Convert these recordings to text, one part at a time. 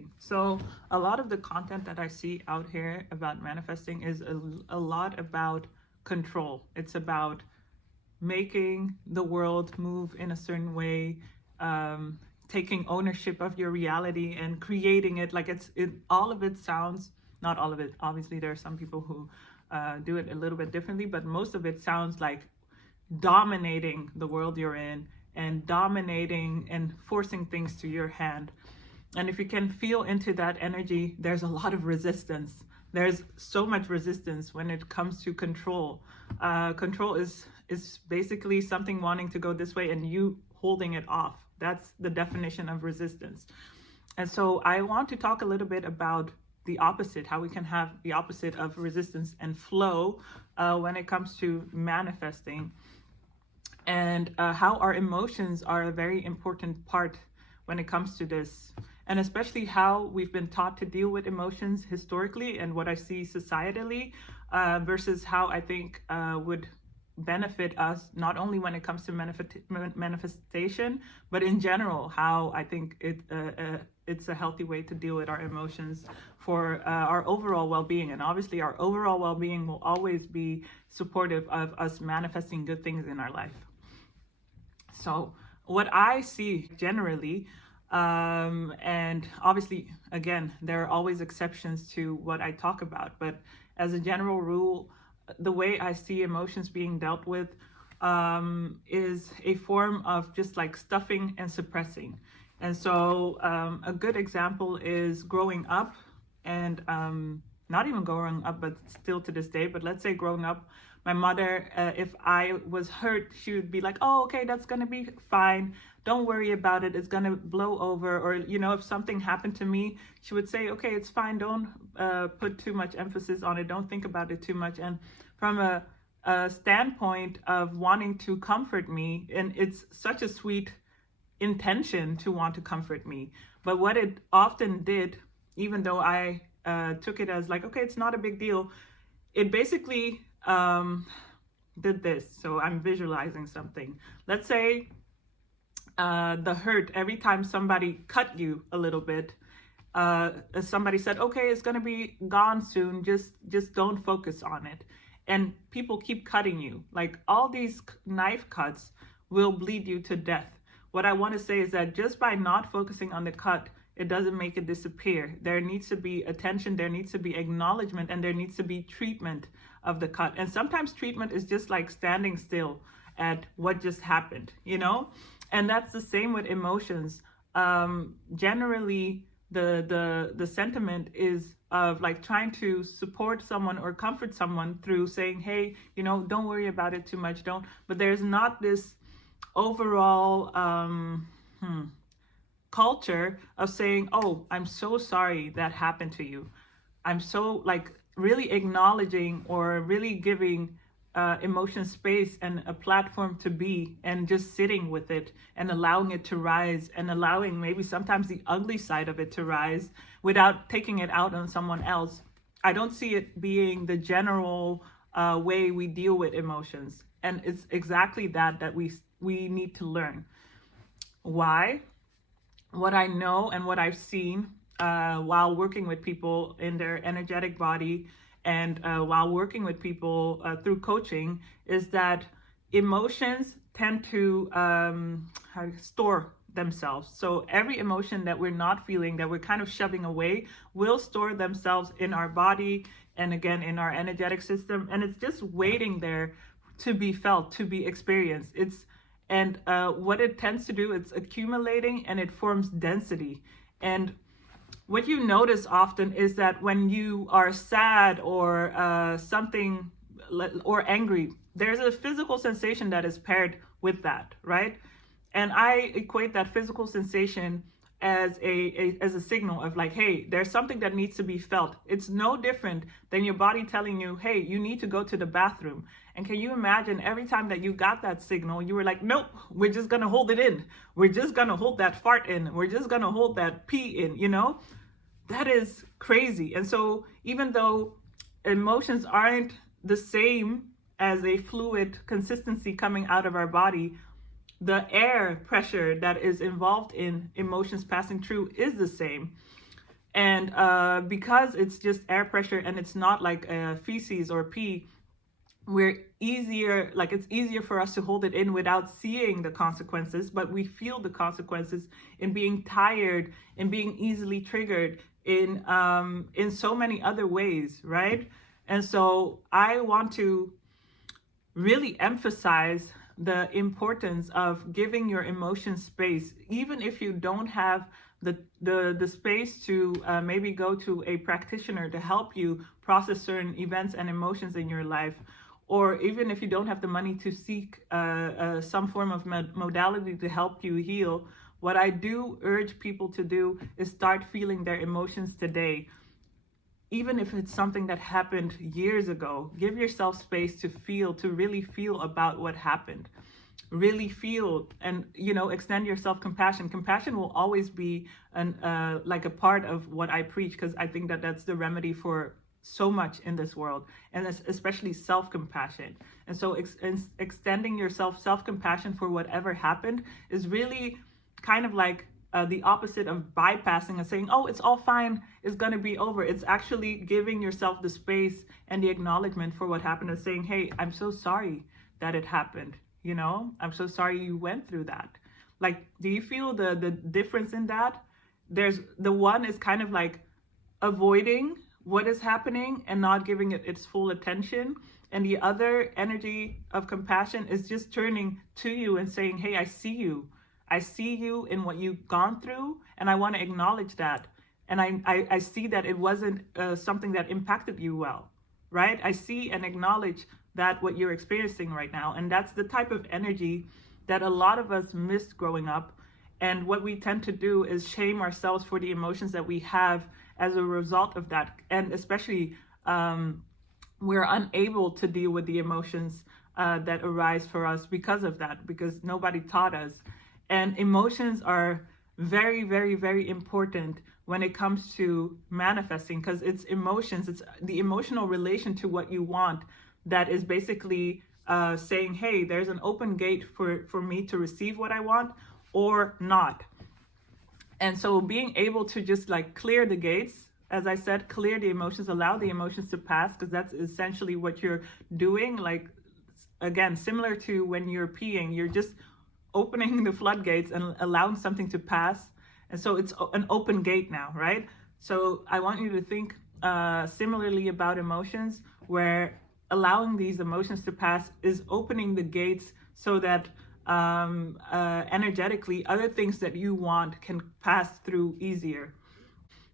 manifesting. So a lot of the content that I see out here about manifesting is a lot about control. It's about making the world move in a certain way, taking ownership of your reality and creating it. Like all of it sounds, not all of it. Obviously, there are some people who do it a little bit differently, but most of it sounds like dominating the world you're in and dominating and forcing things to your hand. And if you can feel into that energy, there's a lot of resistance. There's so much resistance when it comes to control. Control is basically something wanting to go this way and you holding it off. That's the definition of resistance. And so I want to talk a little bit about the opposite, how we can have the opposite of resistance and flow when it comes to manifesting, and how our emotions are a very important part when it comes to this, and especially how we've been taught to deal with emotions historically and what I see societally versus how I think would benefit us, not only when it comes to manifestation, but in general, how I think it's a healthy way to deal with our emotions for our overall well-being. And obviously our overall well-being will always be supportive of us manifesting good things in our life. So what I see generally, and obviously, again, there are always exceptions to what I talk about, but as a general rule, the way I see emotions being dealt with is a form of just like stuffing and suppressing. And so a good example is growing up, and not even growing up, but still to this day, but let's say growing up, my mother, if I was hurt, she would be like, oh, okay, that's going to be fine. Don't worry about it. It's going to blow over. Or, you know, if something happened to me, she would say, okay, it's fine. Don't put too much emphasis on it. Don't think about it too much. And from a standpoint of wanting to comfort me, and it's such a sweet intention to want to comfort me. But what it often did, even though I took it as like, okay, it's not a big deal, it basically did this. So I'm visualizing something. Let's say the hurt every time somebody cut you a little bit. Somebody said, okay, it's gonna be gone soon. Just don't focus on it. And people keep cutting you. Like all these knife cuts will bleed you to death. What I want to say is that just by not focusing on the cut, it doesn't make it disappear. There needs to be attention, there needs to be acknowledgement, and there needs to be treatment of the cut. And sometimes treatment is just like standing still at what just happened, you know? And that's the same with emotions. Generally, the sentiment is of like trying to support someone or comfort someone through saying, hey, you know, don't worry about it too much, but there's not this overall culture of saying, oh, I'm so sorry that happened to you. I'm so like really acknowledging or really giving emotion space and a platform to be, and just sitting with it and allowing it to rise, and allowing maybe sometimes the ugly side of it to rise without taking it out on someone else. I don't see it being the general way we deal with emotions. And it's exactly that we need to learn. Why? What I know and what I've seen while working with people in their energetic body, and while working with people through coaching, is that emotions tend to store themselves. So every emotion that we're not feeling, that we're kind of shoving away, will store themselves in our body and again in our energetic system, and it's just waiting there to be felt, to be experienced. And what it tends to do, it's accumulating and it forms density. And what you notice often is that when you are sad or something, or angry, there's a physical sensation that is paired with that, right? And I equate that physical sensation as a signal of like, hey, there's something that needs to be felt. It's no different than your body telling you, hey, you need to go to the bathroom. And can you imagine every time that you got that signal, you were like, nope, we're just gonna hold it in. We're just gonna hold that fart in. We're just gonna hold that pee in, you know? That is crazy. And so even though emotions aren't the same as a fluid consistency coming out of our body, the air pressure that is involved in emotions passing through is the same. And because it's just air pressure and it's not like feces or pee, it's easier for us to hold it in without seeing the consequences, but we feel the consequences in being tired, in being easily triggered, in so many other ways, right? And so I want to really emphasize the importance of giving your emotions space, even if you don't have the space to maybe go to a practitioner to help you process certain events and emotions in your life, or even if you don't have the money to seek some form of modality to help you heal. What I do urge people to do is start feeling their emotions today. Even if it's something that happened years ago, give yourself space to feel, to really feel about what happened. Really feel, and extend your self-compassion. Compassion will always be like a part of what I preach, because I think that that's the remedy for so much in this world, and especially self-compassion. And so extending yourself self-compassion for whatever happened is really kind of like the opposite of bypassing and saying, oh, it's all fine, it's going to be over. It's actually giving yourself the space and the acknowledgement for what happened, and saying, hey, I'm so sorry that it happened. I'm so sorry you went through that. Like, do you feel the difference in that? There's the one is kind of like avoiding what is happening and not giving it its full attention. And the other energy of compassion is just turning to you and saying, hey, I see you. I see you in what you've gone through, and I want to acknowledge that. And I see that it wasn't something that impacted you well, right? I see and acknowledge that what you're experiencing right now. And that's the type of energy that a lot of us missed growing up. And what we tend to do is shame ourselves for the emotions that we have as a result of that. And especially we're unable to deal with the emotions that arise for us because of that, because nobody taught us. And emotions are very, very, very important when it comes to manifesting, because it's emotions, it's the emotional relation to what you want that is basically saying, hey, there's an open gate for me to receive what I want or not. And so being able to just like clear the gates, as I said, clear the emotions, allow the emotions to pass, because that's essentially what you're doing. Like, again, similar to when you're peeing, you're just opening the floodgates and allowing something to pass. And so it's an open gate now, right? So I want you to think similarly about emotions, where allowing these emotions to pass is opening the gates so that energetically other things that you want can pass through easier.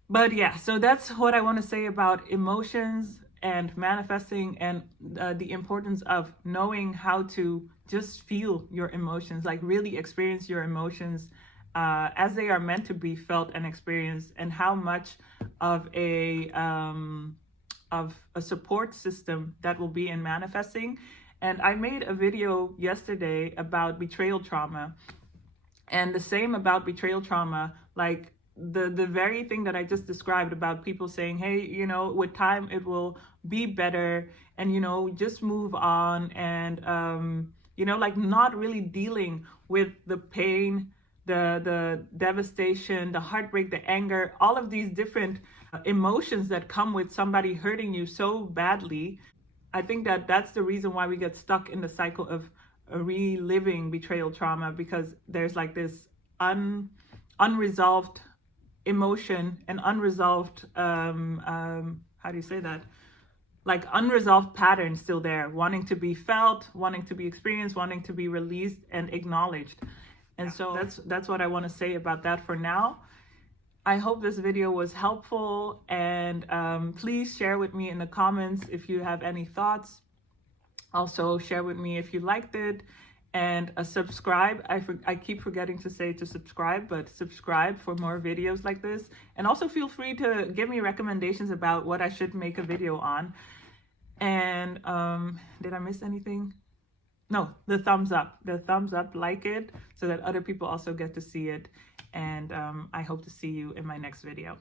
But yeah, so that's what I want to say about emotions and manifesting, and the importance of knowing how to just feel your emotions, like really experience your emotions as they are meant to be felt and experienced, and how much of a support system that will be in manifesting. And I made a video yesterday about betrayal trauma, and the same about betrayal trauma, like the very thing that I just described about people saying, hey, with time it will be better, and just move on, and like not really dealing with the pain, the devastation, the heartbreak, the anger, all of these different emotions that come with somebody hurting you so badly. I think that that's the reason why we get stuck in the cycle of reliving betrayal trauma, because there's like this unresolved emotion and unresolved how do you say that, like unresolved pattern still there, wanting to be felt, wanting to be experienced, wanting to be released and acknowledged. And so that's what I want to say about that for now. I hope this video was helpful, and please share with me in the comments if you have any thoughts. Also share with me if you liked it, and subscribe. I keep forgetting to say to subscribe, but subscribe for more videos like this. And also feel free to give me recommendations about what I should make a video on. And did I miss anything? No, the thumbs up, like it, so that other people also get to see it. And I hope to see you in my next video.